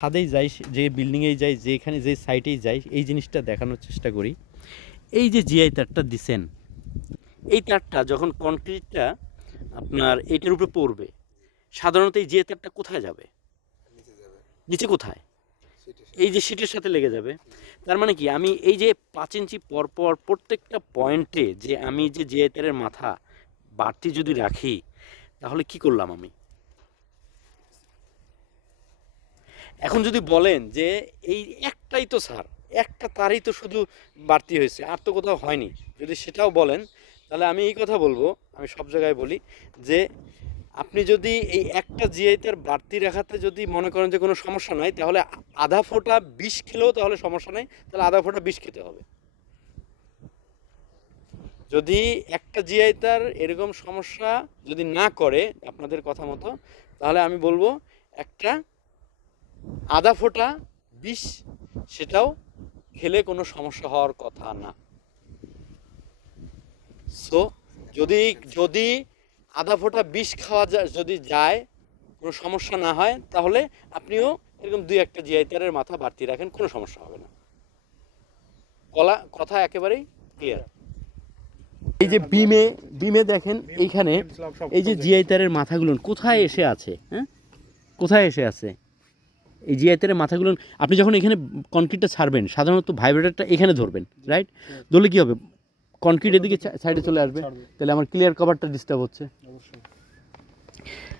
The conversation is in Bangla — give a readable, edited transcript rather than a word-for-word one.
ছাদেই যাই, যে বিল্ডিংয়েই যাই, যেখানে যে সাইটেই যাই, এই জিনিসটা দেখানোর চেষ্টা করি। এই যে জিআই তারটা দিছেন, এই তারটা যখন কনক্রিটটা আপনার এইটার উপরে পড়বে, সাধারণত এই জিআই তারটা কোথায় যাবে? নিচে কোথায়? এই যে শীটের সাথে লেগে যাবে। তার মানে কি, আমি এই যে 5 ইঞ্চি পরপর প্রত্যেকটা পয়েন্টে যে আমি যে জিআই তারের মাথা বাড়তি যদি রাখি, তাহলে কি করলাম আমি? এখন যদি বলেন যে এই একটাই তো স্যার, একটা তারই তো শুধু বাড়তি হয়েছে, আর তো কোথাও হয়নি, যদি সেটাও বলেন, তাহলে আমি এই কথা বলবো, আমি সব জায়গায় বলি যে আপনি যদি এই একটা জিআই তার বাড়তি রাখাতে যদি মনে করেন যে কোনো সমস্যা নাই, তাহলে আধা ফোঁটা বিষ খেলেও তাহলে সমস্যা নেই, তাহলে আধা ফোঁটা বিষ খেতে হবে। যদি একটা জিআই তার এরকম সমস্যা যদি না করে আপনাদের কথা মতো, তাহলে আমি বলবো একটা আধা ফোঁটা বিষ, সেটাও খেলে কোনো সমস্যা হওয়ার কথা না। সো যদি যদি আধা ফোঁটা বিষ খাওয়া যায়, যদি যায় কোনো সমস্যা না হয়, তাহলে আপনিও এরকম দুই একটা জিআই তারের মাথা বাড়তি রাখেন, কোনো সমস্যা হবে না। কথা একেবারেই ক্লিয়ার। এই যে বিমে বিমে দেখেন এইখানে এই যে জিআই তারের মাথাগুলো কোথায় এসে আছে, হ্যাঁ, কোথায় এসে আছে এই জিআই তারের মাথাগুলো? আপনি যখন এখানে কনক্রিটটা ছাড়বেন, সাধারণত ভাইব্রেটরটা এখানে ধরবেন, রাইট? ধরলে কি হবে? কনক্রিট এদিকে সাইডে চলে আসবে, তাহলে আমার ক্লিয়ার কভারটা ডিস্টার্ব হচ্ছে।